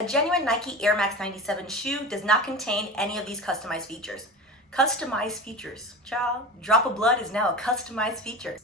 A genuine Nike Air Max 97 shoe does not contain any of these customized features. Customized features. Child, drop of blood is now a customized feature.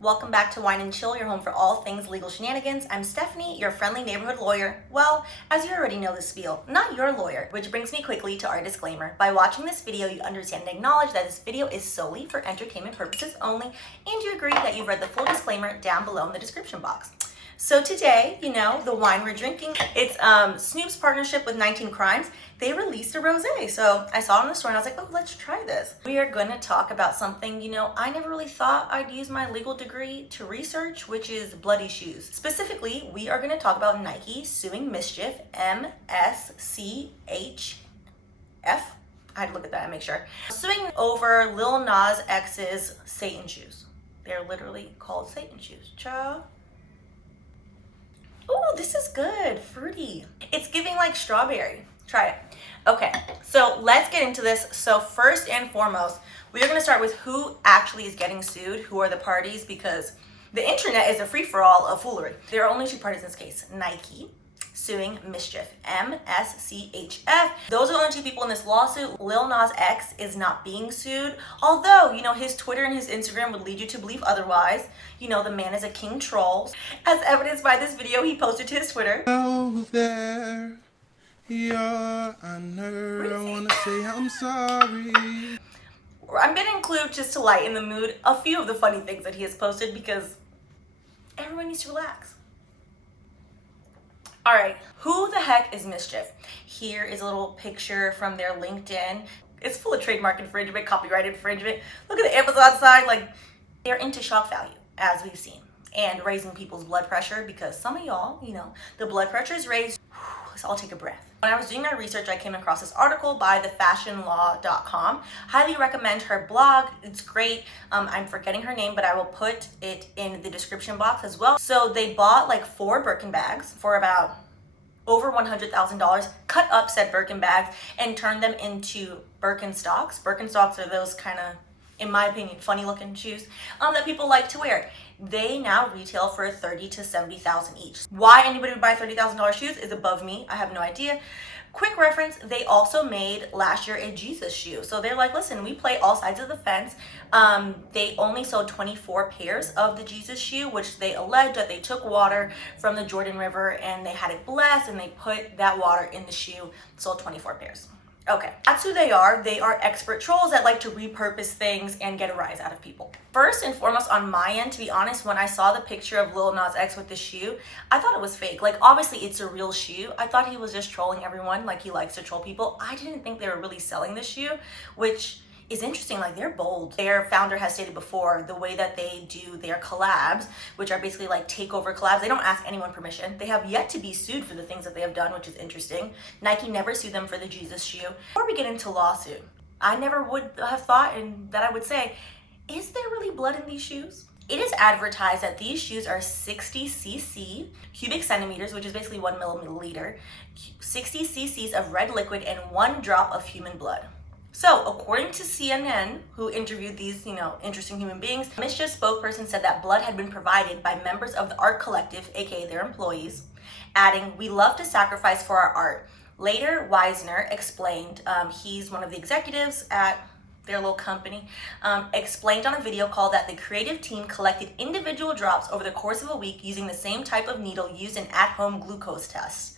Welcome back to Wine and Chill, your home for all things legal shenanigans. I'm Stephanie, your friendly neighborhood lawyer. Well, as you already know the spiel, not your lawyer, which brings me quickly to our disclaimer. By watching this video, you understand and acknowledge that this video is solely for entertainment purposes only, and you agree that you've read the full disclaimer down below in the description box. So today, the wine we're drinking, it's Snoop's partnership with 19 Crimes. They released a rosé. So I saw it in the store and I was like, oh, let's try this. We are going to talk about something, I never really thought I'd use my legal degree to research, which is bloody shoes. Specifically, we are going to talk about Nike suing MSCHF, MSCHF. I had to look at that and make sure. Suing over Lil Nas X's Satan shoes. They're literally called Satan shoes. Ciao. Oh, this is good. Fruity. It's giving like strawberry. Try it. Okay, so let's get into this. So first and foremost, we are going to start with who actually is getting sued, who are the parties, because the internet is a free-for-all of foolery. There are only two parties in this case. Nike suing MSCHF, MSCHF. Those are the only two people in this lawsuit. Lil Nas X is not being sued, although, his Twitter and his Instagram would lead you to believe otherwise. The man is a king troll. As evidenced by this video he posted to his Twitter. Oh, there, Your Honor, I want to say I'm sorry. I'm going to include, just to lighten the mood, a few of the funny things that he has posted because everyone needs to relax. All right, who the heck is MSCHF? Here is a little picture from their LinkedIn. It's full of trademark infringement, copyright infringement. Look at the Amazon side. Like, they're into shock value, as we've seen, and raising people's blood pressure because some of y'all, the blood pressure is raised. So I'll take a breath. When I was doing my research, I came across this article by thefashionlaw.com. Highly recommend her blog. It's great. I'm forgetting her name, but I will put it in the description box as well. So they bought like 4 Birkin bags for about over $100,000, cut up said Birkin bags and turned them into Birkenstocks. Birkenstocks are those kind of, in my opinion, funny looking shoes that people like to wear. They now retail for $30,000 to $70,000 each. Why anybody would buy $30,000 shoes is above me. I have no idea. Quick reference, they also made last year a Jesus shoe. So they're like, listen, we play all sides of the fence. They only sold 24 pairs of the Jesus shoe, which they allege that they took water from the Jordan River and they had it blessed and they put that water in the shoe, sold 24 pairs. Okay, that's who they are. They are expert trolls that like to repurpose things and get a rise out of people. First and foremost, on my end, to be honest, when I saw the picture of Lil Nas X with the shoe, I thought it was fake. Like, obviously, it's a real shoe. I thought he was just trolling everyone like he likes to troll people. I didn't think they were really selling the shoe, which is interesting. Like, they're bold. Their founder has stated before the way that they do their collabs, which are basically like takeover collabs, they don't ask anyone permission. They have yet to be sued for the things that they have done, which is interesting. Nike never sued them for the Jesus shoe. Before we get into lawsuit, I never would have thought and that I would say, is there really blood in these shoes? It is advertised that these shoes are 60 cc cubic centimeters, which is basically 1 milliliter, 60 cc's of red liquid and 1 drop of human blood. So, according to CNN, who interviewed these, interesting human beings, MSCHF spokesperson said that blood had been provided by members of the art collective, aka their employees, adding, "We love to sacrifice for our art." Later, Wisner explained, he's one of the executives at their little company, explained on a video call that the creative team collected individual drops over the course of a week using the same type of needle used in at-home glucose tests.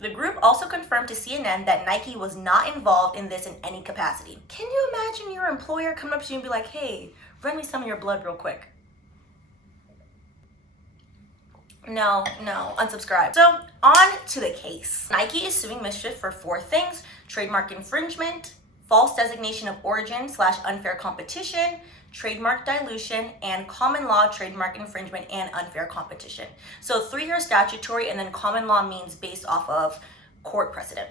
The group also confirmed to CNN that Nike was not involved in this in any capacity. Can you imagine your employer coming up to you and be like, hey, run me some of your blood real quick? No, unsubscribe. So on to the case. Nike is suing MSCHF for 4 things: trademark infringement, false designation of origin / unfair competition, trademark dilution, and common law trademark infringement and unfair competition. So 3 are statutory, and then common law means based off of court precedent.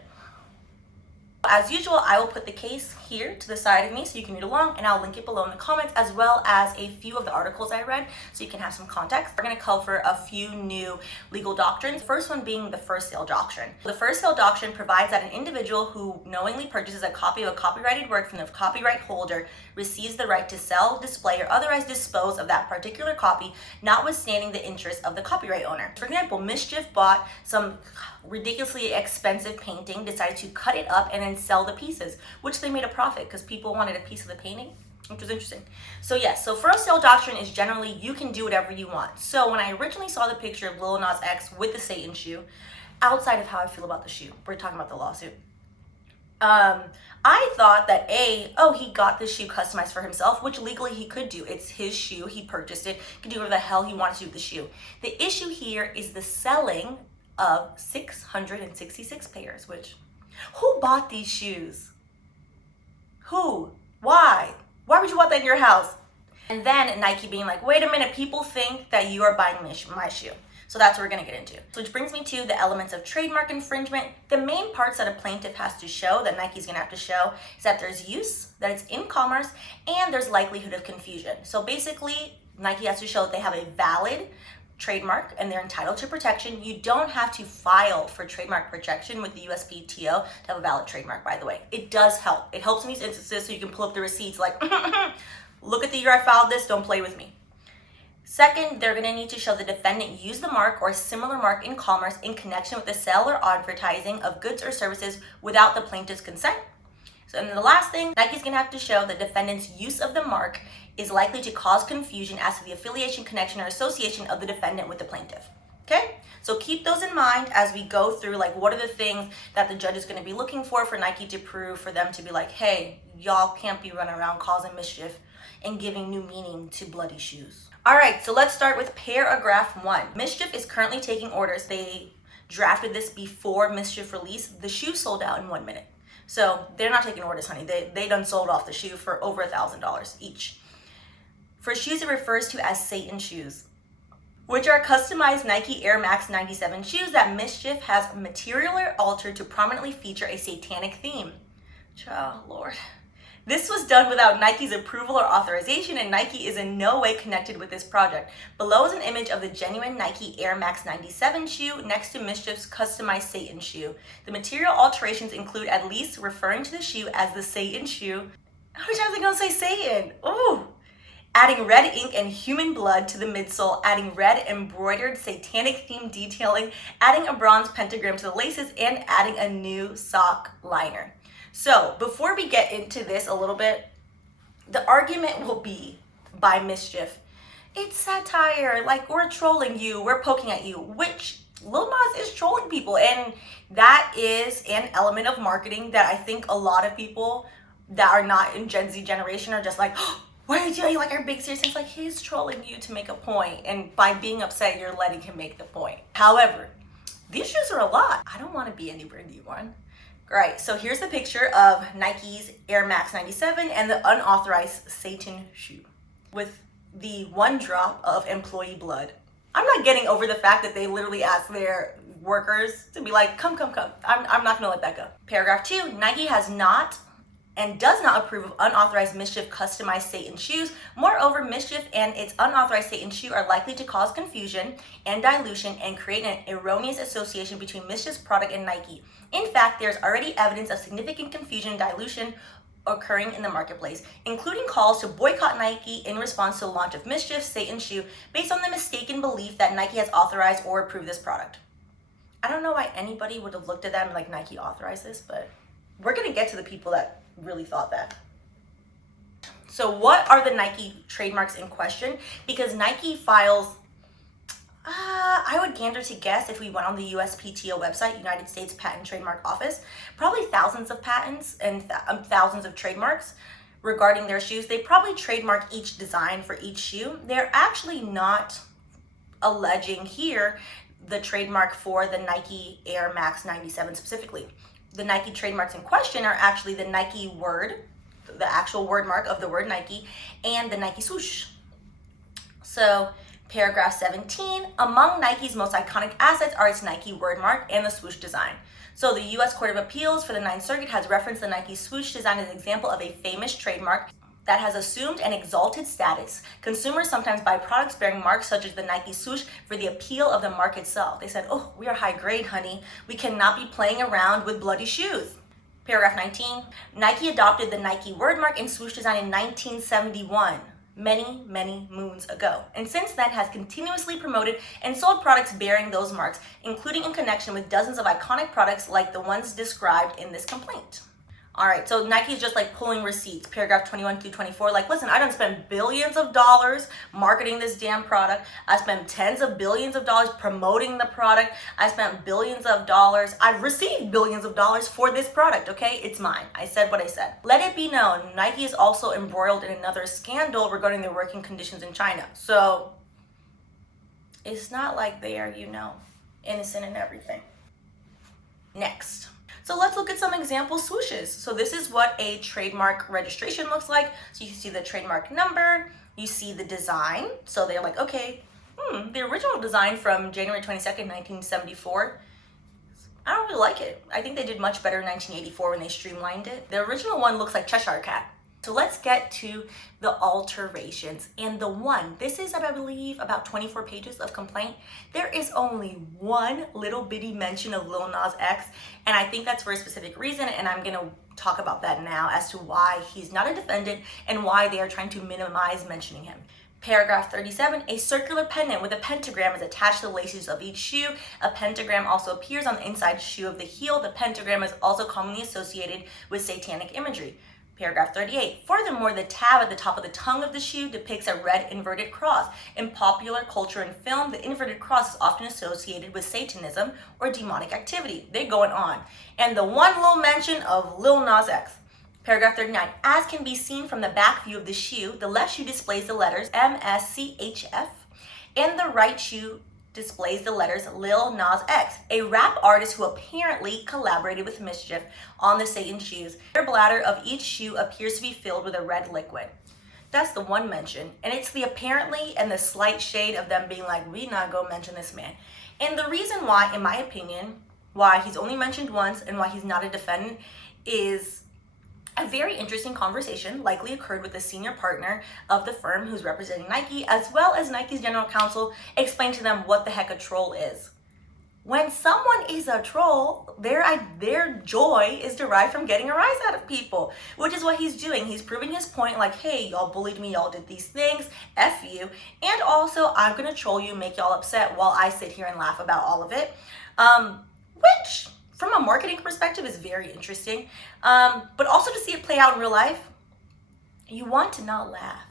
As usual, I will put the case here to the side of me so you can read along, and I'll link it below in the comments, as well as a few of the articles I read so you can have some context. We're going to cover a few new legal doctrines. The first one being the first sale doctrine. The first sale doctrine provides that an individual who knowingly purchases a copy of a copyrighted work from the copyright holder receives the right to sell, display, or otherwise dispose of that particular copy, notwithstanding the interest of the copyright owner. For example, MSCHF bought some ridiculously expensive painting, decided to cut it up and then sell the pieces, which they made a profit because people wanted a piece of the painting, which was interesting. So yes, so first sale doctrine is generally you can do whatever you want. So when I originally saw the picture of Lil Nas X with the Satan shoe, outside of how I feel about the shoe, we're talking about the lawsuit, I thought that he got this shoe customized for himself, which legally he could do. It's his shoe, he purchased it, he could do whatever the hell he wanted to do with the shoe. The issue here is the selling of 666 pairs, which, who bought these shoes? Who? Why? Why would you want that in your house? And then Nike being like, wait a minute, people think that you are buying my shoe. So that's what we're gonna get into. So which brings me to the elements of trademark infringement. The main parts that a plaintiff has to show, that Nike's gonna have to show, is that there's use, that it's in commerce, and there's likelihood of confusion. So basically, Nike has to show that they have a valid trademark and they're entitled to protection. You don't have to file for trademark protection with the USPTO to have a valid trademark, by the way. It does help. It helps in these instances so you can pull up the receipts like, look at the year I filed this, don't play with me. Second, they're going to need to show the defendant used the mark or similar mark in commerce in connection with the sale or advertising of goods or services without the plaintiff's consent. So, and then the last thing, Nike's going to have to show the defendant's use of the mark is likely to cause confusion as to the affiliation, connection, or association of the defendant with the plaintiff. Okay? So keep those in mind as we go through, like, what are the things that the judge is going to be looking for Nike to prove, for them to be like, hey, y'all can't be running around causing mischief and giving new meaning to bloody shoes. All right, so let's start with paragraph 1. MSCHF is currently taking orders. They drafted this before MSCHF release. The shoe sold out in 1 minute. So they're not taking orders, honey. They done sold off the shoe for over $1,000 each. For shoes, it refers to as Satan shoes, which are customized Nike Air Max 97 shoes that MSCHF has materially altered to prominently feature a satanic theme. Oh, Lord. This was done without Nike's approval or authorization, and Nike is in no way connected with this project. Below is an image of the genuine Nike Air Max 97 shoe next to MSCHF's customized Satan shoe. The material alterations include at least referring to the shoe as the Satan shoe. How many times are they gonna say Satan? Ooh! Adding red ink and human blood to the midsole, adding red embroidered satanic theme detailing, adding a bronze pentagram to the laces, and adding a new sock liner. So before we get into this a little bit, the argument will be by MSCHF, it's satire, like we're trolling you, we're poking at you, which Lil Nas is trolling people, and that is an element of marketing that I think a lot of people that are not in Gen Z generation are just like, oh, why are you doing like our big serious? It's like he's trolling you to make a point, and by being upset, you're letting him make the point. However, these shoes are a lot. I don't want to be any Britney one. Right, so here's the picture of Nike's Air Max 97 and the unauthorized Satan shoe with the 1 drop of employee blood. I'm not getting over the fact that they literally asked their workers to be like, come. I'm not gonna let that go. Paragraph 2, Nike has not and does not approve of unauthorized MSCHF customized Satan shoes. Moreover, MSCHF and its unauthorized Satan shoe are likely to cause confusion and dilution and create an erroneous association between MSCHF's product and Nike. In fact, there's already evidence of significant confusion and dilution occurring in the marketplace, including calls to boycott Nike in response to the launch of MSCHF's Satan shoe based on the mistaken belief that Nike has authorized or approved this product. I don't know why anybody would have looked at them like Nike authorized this, but we're gonna get to the people that really thought that. So what are the Nike trademarks in question? Because Nike files, I would gander to guess, if we went on the USPTO website, United States Patent Trademark Office, probably thousands of patents and thousands of trademarks regarding their shoes. They probably trademark each design for each shoe. They're actually not alleging here the trademark for the Nike Air Max 97 specifically. The Nike trademarks in question are actually the Nike word, the actual word mark of the word Nike, and the Nike swoosh. So paragraph 17, among Nike's most iconic assets are its Nike word mark and the swoosh design. So the U.S. Court of Appeals for the Ninth Circuit has referenced the Nike swoosh design as an example of a famous trademark that has assumed an exalted status. Consumers sometimes buy products bearing marks such as the Nike swoosh for the appeal of the mark itself. They said, oh, we are high grade, honey. We cannot be playing around with bloody shoes. Paragraph 19, Nike adopted the Nike wordmark and swoosh design in 1971. Many moons ago, and since then has continuously promoted and sold products bearing those marks, including in connection with dozens of iconic products like the ones described in this complaint. All right, so Nike is just like pulling receipts. Paragraph 21 through 24, like, listen, I don't spend billions of dollars marketing this damn product. I spent tens of billions of dollars promoting the product. I spent billions of dollars. I've received billions of dollars for this product, okay? It's mine. I said what I said. Let it be known, Nike is also embroiled in another scandal regarding their working conditions in China. So it's not like they are, innocent and everything. Next. So let's look at some example swooshes. So this is what a trademark registration looks like. So you can see the trademark number, you see the design. So they're like, okay, the original design from January 22nd, 1974, I don't really like it. I think they did much better in 1984 when they streamlined it. The original one looks like Cheshire Cat. So let's get to the alterations. And the one, this is, I believe, about 24 pages of complaint. There is only one little bitty mention of Lil Nas X, and I think that's for a specific reason, and I'm gonna talk about that now as to why he's not a defendant and why they are trying to minimize mentioning him. Paragraph 37, a circular pendant with a pentagram is attached to the laces of each shoe. A pentagram also appears on the inside shoe of the heel. The pentagram is also commonly associated with satanic imagery. Paragraph 38, furthermore, the tab at the top of the tongue of the shoe depicts a red inverted cross. In popular culture and film, the inverted cross is often associated with Satanism or demonic activity. They're going on. And the one little mention of Lil Nas X. Paragraph 39, as can be seen from the back view of the shoe, the left shoe displays the letters MSCHF, and the right shoe displays the letters Lil Nas X, a rap artist who apparently collaborated with MSCHF on the Satan shoes. The bladder of each shoe appears to be filled with a red liquid. That's the one mention, and it's the apparently and the slight shade of them being like, we not gonna mention this man. And the reason why, in my opinion, why he's only mentioned once and why he's not a defendant is a very interesting conversation likely occurred with the senior partner of the firm who's representing Nike, as well as Nike's general counsel explained to them what the heck a troll is. When someone is a troll, their joy is derived from getting a rise out of people, which is what he's doing. He's proving his point like, hey, y'all bullied me, y'all did these things, F you, and also I'm gonna troll you, make y'all upset while I sit here and laugh about all of it, which from a marketing perspective is very interesting, but also to see it play out in real life, you want to not laugh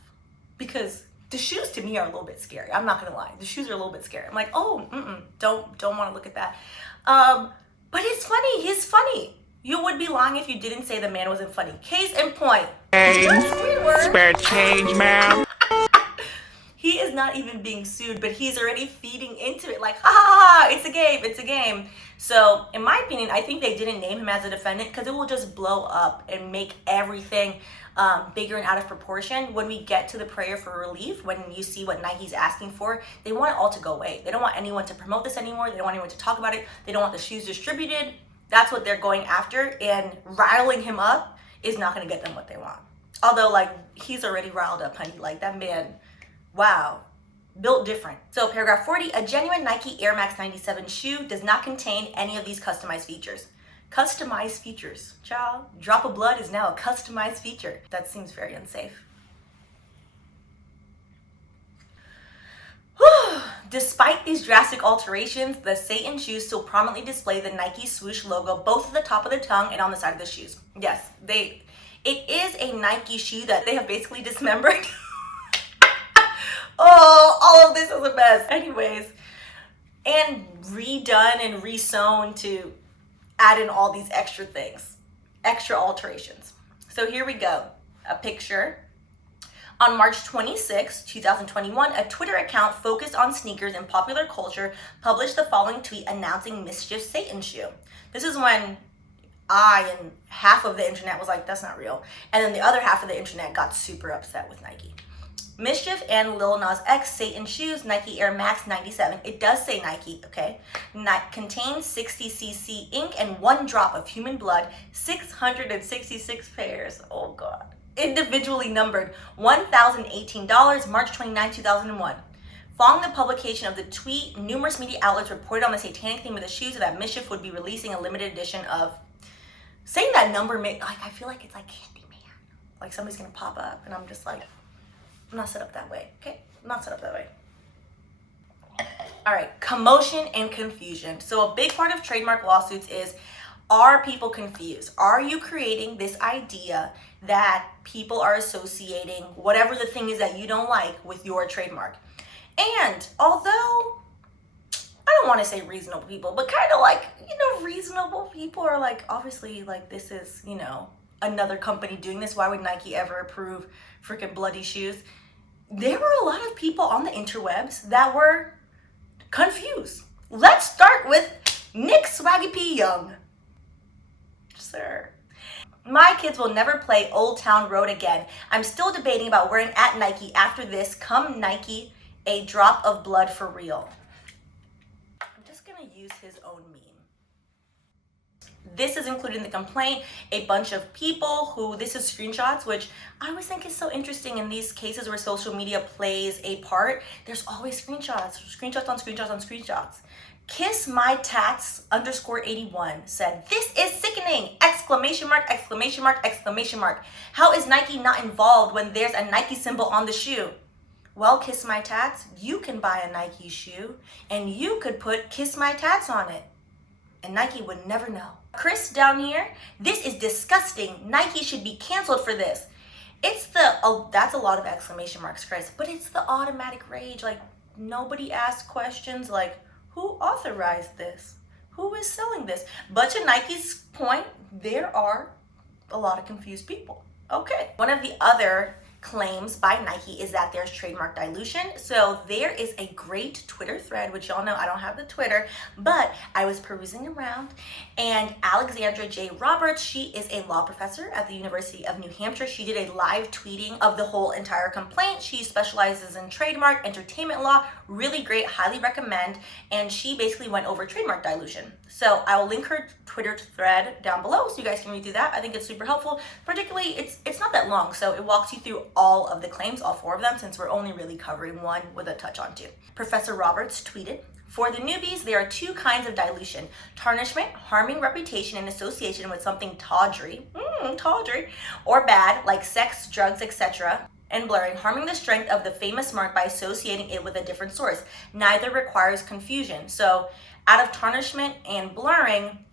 because the shoes to me are a little bit scary. I'm not gonna lie, the shoes are a little bit scary. I'm like, oh, don't want to look at that. But it's funny, he's funny. You would be lying if you didn't say the man wasn't funny. Case in point. Hey, spare change, ma'am. He is not even being sued, but he's already feeding into it like, ha ha ha, it's a game. So in my opinion, I think they didn't name him as a defendant because it will just blow up and make everything bigger and out of proportion. When we get to the prayer for relief, when you see what Nike's asking for, they want it all to go away. They don't want anyone to promote this anymore. They don't want anyone to talk about it. They don't want the shoes distributed. That's what they're going after, and riling him up is not going to get them what they want. Although, like, he's already riled up, honey. Like, that man, wow, built different. So paragraph 40, a genuine Nike Air Max 97 shoe does not contain any of these customized features. Customized features. Child, drop of blood is now a customized feature. That seems very unsafe. Despite these drastic alterations, the Satan shoes still prominently display the Nike swoosh logo both at the top of the tongue and on the side of the shoes. Yes, it is a Nike shoe that they have basically dismembered. Oh, all of this is a mess. Anyways, and redone and resewn to add in all these extra things, extra alterations. So here we go, a picture. On March 26, 2021, a Twitter account focused on sneakers and popular culture published the following tweet announcing MSCHF's Satan shoe. This is when I and half of the internet was like, that's not real. And then the other half of the internet got super upset with Nike. MSCHF and Lil Nas X Satan shoes, Nike Air Max 97. It does say Nike, okay? Contains 60cc ink and 1 drop of human blood, 666 pairs. Oh God. Individually numbered, $1,018, March 29, 2001. Following the publication of the tweet, numerous media outlets reported on the satanic theme of the shoes that MSCHF would be releasing a limited edition of. Saying that number, I feel like it's like Candyman. Like somebody's gonna pop up, and I'm just like, I'm not set up that way, okay? I'm not set up that way. All right, commotion and confusion. So a big part of trademark lawsuits is, are people confused? Are you creating this idea that people are associating whatever the thing is that you don't like with your trademark? And although I don't want to say reasonable people, but kind of like, reasonable people are like, obviously, like, this is, another company doing this. Why would Nike ever approve freaking bloody shoes? There were a lot of people on the interwebs that were confused. Let's start with Nick Swaggy P. Young. Sir. My kids will never play Old Town Road again. I'm still debating about wearing at Nike after this. Come Nike, a drop of blood for real. I'm just gonna use his own meme. This is included in the complaint. A bunch of people who, this is screenshots, which I always think is so interesting in these cases where social media plays a part. There's always screenshots on screenshots on screenshots. Kiss My Tats _81 said, "This is sickening! Exclamation mark, exclamation mark, exclamation mark. How is Nike not involved when there's a Nike symbol on the shoe?" Well, Kiss My Tats, you can buy a Nike shoe and you could put Kiss My Tats on it. And Nike would never know. Chris down here, "This is disgusting. Nike should be canceled for this." It's the, that's a lot of exclamation marks, Chris, but it's the automatic rage. Like, nobody asks questions like, who authorized this? Who is selling this? But to Nike's point, there are a lot of confused people. Okay. One of the other claims by Nike is that there's trademark dilution. So there is a great Twitter thread, which y'all know I don't have the Twitter, but I was perusing around, and Alexandra J. Roberts, she is a law professor at the University of New Hampshire. She did a live tweeting of the whole entire complaint. She specializes in trademark, entertainment law, really great, highly recommend, and she basically went over trademark dilution. So I will link her Twitter thread down below so you guys can read through that. I think it's super helpful. Particularly, it's not that long, so it walks you through all of the claims, all 4 of them, since we're only really covering one with a touch on 2. Professor Roberts tweeted, "For the newbies, there are 2 kinds of dilution: tarnishment, harming reputation in association with something tawdry, or bad, like sex, drugs, etc., and blurring, harming the strength of the famous mark by associating it with a different source. Neither requires confusion." So out of tarnishment and blurring,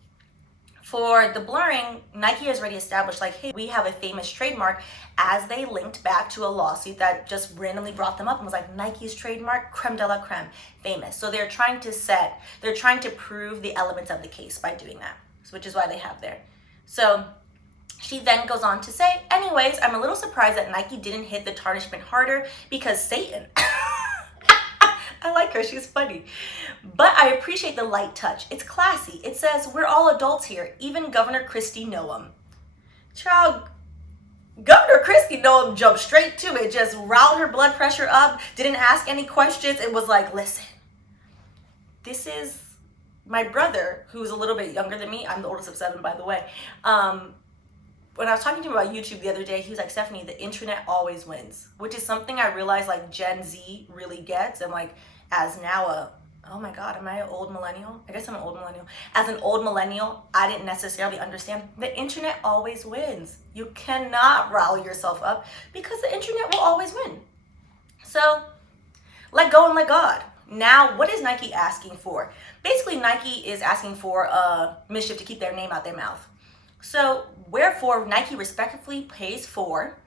for the blurring, Nike has already established, like, hey, we have a famous trademark, as they linked back to a lawsuit that just randomly brought them up and was like, Nike's trademark, creme de la creme, famous. So they're trying to prove the elements of the case by doing that, which is why they have there. So she then goes on to say, anyways, I'm a little surprised that Nike didn't hit the tarnishment harder because Satan. I like her, she's funny. But I appreciate the light touch. It's classy. It says, we're all adults here. Even Governor Christie Noam. Child, Governor Christie Noam jumped straight to it, just riled her blood pressure up, didn't ask any questions. It was like, listen, this is my brother, who's a little bit younger than me. I'm the oldest of 7, by the way. When I was talking to him about YouTube the other day, he was like, Stephanie, the internet always wins, which is something I realized like Gen Z really gets. And like, as now oh my God, am I an old millennial? I guess I'm an old millennial. As an old millennial, I didn't necessarily understand the internet always wins. You cannot rile yourself up because the internet will always win. So let go and let God. Now, what is Nike asking for? Basically, Nike is asking for MSCHF to keep their name out their mouth. So, wherefore, Nike respectively pays for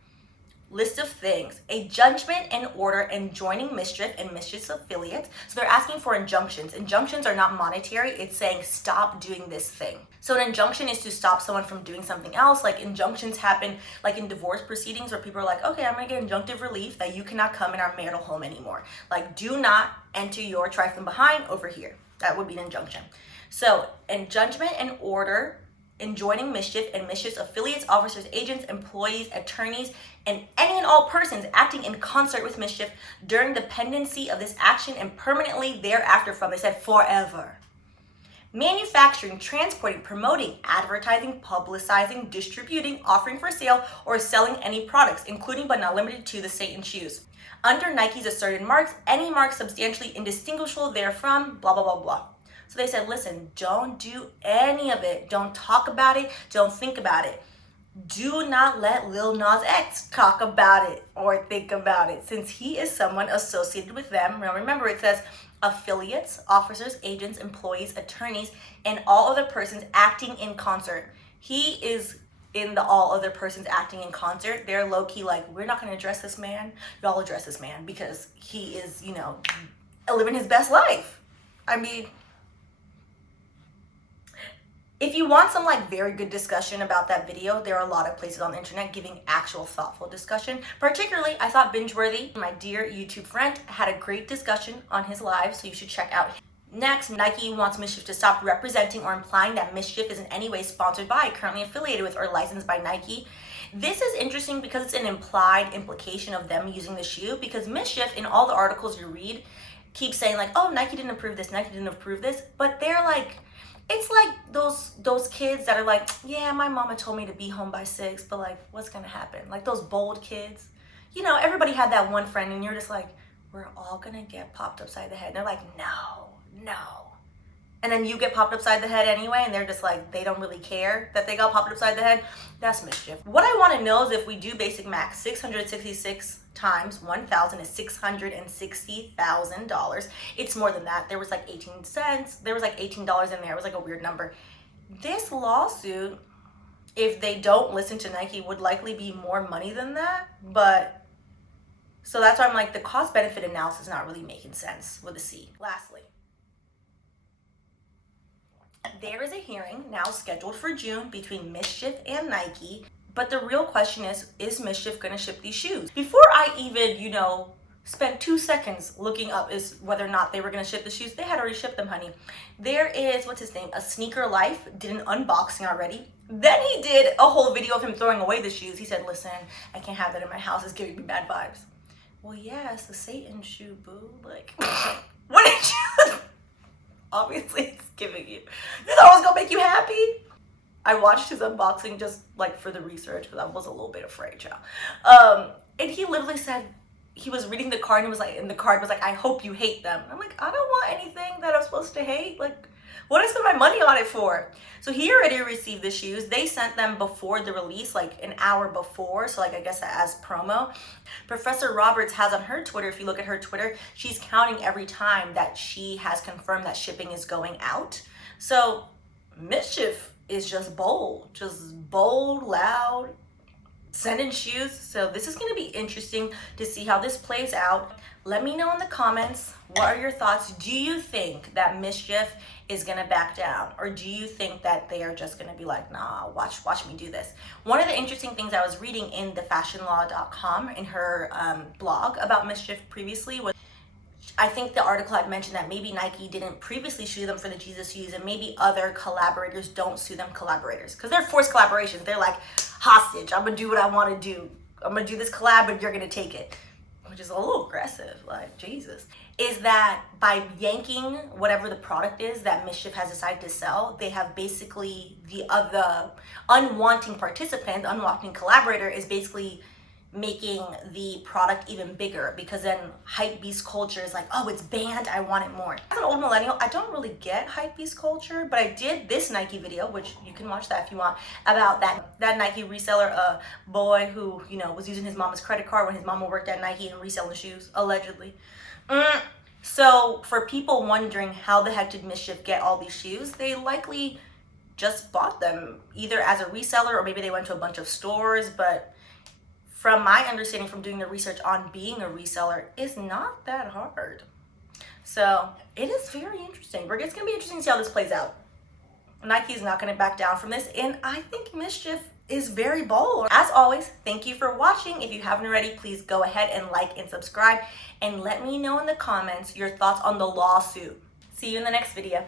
list of things: a judgment and order enjoining MSCHF and MSCHF's affiliates. So they're asking for injunctions. Injunctions are not monetary. It's saying stop doing this thing. So an injunction is to stop someone from doing something else. Like injunctions happen like in divorce proceedings where people are like, okay, I'm gonna get injunctive relief that you cannot come in our marital home anymore. Like, do not enter your trifling behind over here. That would be an injunction. So in judgment and order enjoining MSCHF and MSCHF's affiliates, officers, agents, employees, attorneys, and any and all persons acting in concert with MSCHF during the pendency of this action and permanently thereafter from, they said, forever. Manufacturing, transporting, promoting, advertising, publicizing, distributing, offering for sale, or selling any products, including but not limited to the Satan shoes. Under Nike's asserted marks, any mark substantially indistinguishable therefrom, blah, blah, blah, blah. So they said, listen, don't do any of it. Don't talk about it. Don't think about it. Do not let Lil Nas X talk about it or think about it, since he is someone associated with them. Now remember, it says affiliates, officers, agents, employees, attorneys, and all other persons acting in concert. He is in the all other persons acting in concert. They're low-key like, we're not going to address this man. Y'all address this man because he is, you know, living his best life. I mean, if you want some like very good discussion about that video, there are a lot of places on the internet giving actual thoughtful discussion. Particularly, I thought Bingeworthy, my dear YouTube friend, had a great discussion on his live, so you should check out. Next, Nike wants MSCHF to stop representing or implying that MSCHF is in any way sponsored by, currently affiliated with, or licensed by Nike. This is interesting because it's an implied implication of them using the shoe, because MSCHF, in all the articles you read, keeps saying like, oh, Nike didn't approve this, Nike didn't approve this, but they're like, it's like those kids that are like, yeah, my mama told me to be home by 6, but like, what's gonna happen? Like those bold kids. You know, everybody had that one friend and you're just like, we're all gonna get popped upside the head. And they're like, no. And then you get popped upside the head anyway, and they're just like, they don't really care that they got popped upside the head. That's MSCHF. What I wanna know is if we do basic math, 666 times 1,000 is $660,000. It's more than that. There was like 18 cents. There was like $18 in there. It was like a weird number. This lawsuit, if they don't listen to Nike, would likely be more money than that. But so that's why I'm like, the cost benefit analysis is not really making sense with a C. Lastly, there is a hearing now scheduled for June between MSCHF and Nike. But the real question is MSCHF going to ship these shoes? Before I even, you know, spent 2 seconds looking up is whether or not they were going to ship the shoes, they had already shipped them, honey. There is, what's his name? A Sneaker Life did an unboxing already. Then he did a whole video of him throwing away the shoes. He said, listen, I can't have that in my house. It's giving me bad vibes. Well, yeah, it's the Satan shoe, boo. Like, what did you... Obviously, it's giving you... You thought it was going to make you happy? I watched his unboxing just like for the research because I was a little bit afraid, child. And he literally said, he was reading the card and was like, and the card was like, I hope you hate them. I'm like, I don't want anything that I'm supposed to hate. Like, what did I spend my money on it for? So he already received the shoes. They sent them before the release, like an hour before. So like, I guess as promo. Professor Roberts has on her Twitter, if you look at her Twitter, she's counting every time that she has confirmed that shipping is going out. So MSCHF is just bold, loud, sending shoes. So this is going to be interesting to see how this plays out. Let me know in the comments, what are your thoughts? Do you think that MSCHF is going to back down? Or do you think that they are just going to be like, nah, watch me do this? One of the interesting things I was reading in thefashionlaw.com in her blog about MSCHF previously was, I think the article had mentioned that maybe Nike didn't previously sue them for the Jesus shoes, and maybe other collaborators don't sue them collaborators because they're forced collaborations. They're like, hostage, I'm gonna do what I want to do. I'm gonna do this collab, but you're gonna take it, which is a little aggressive. Like, Jesus. Is that by yanking whatever the product is that MSCHF has decided to sell, they have basically the unwanting participant, the unwanting collaborator is basically making the product even bigger, because then hype beast culture is like, oh, it's banned, I want it more. As an old millennial, I don't really get hype beast culture, but I did this Nike video, which you can watch that if you want, about that Nike reseller, a boy who, you know, was using his mama's credit card when his mama worked at Nike and reselling shoes, allegedly. So for people wondering how the heck did MSCHF get all these shoes, they likely just bought them either as a reseller or maybe they went to a bunch of stores. But from my understanding from doing the research on being a reseller, it's not that hard. So it is very interesting. It's gonna be interesting to see how this plays out. Nike is not gonna back down from this, and I think MSCHF is very bold. As always, thank you for watching. If you haven't already, please go ahead and like and subscribe, and let me know in the comments your thoughts on the lawsuit. See you in the next video.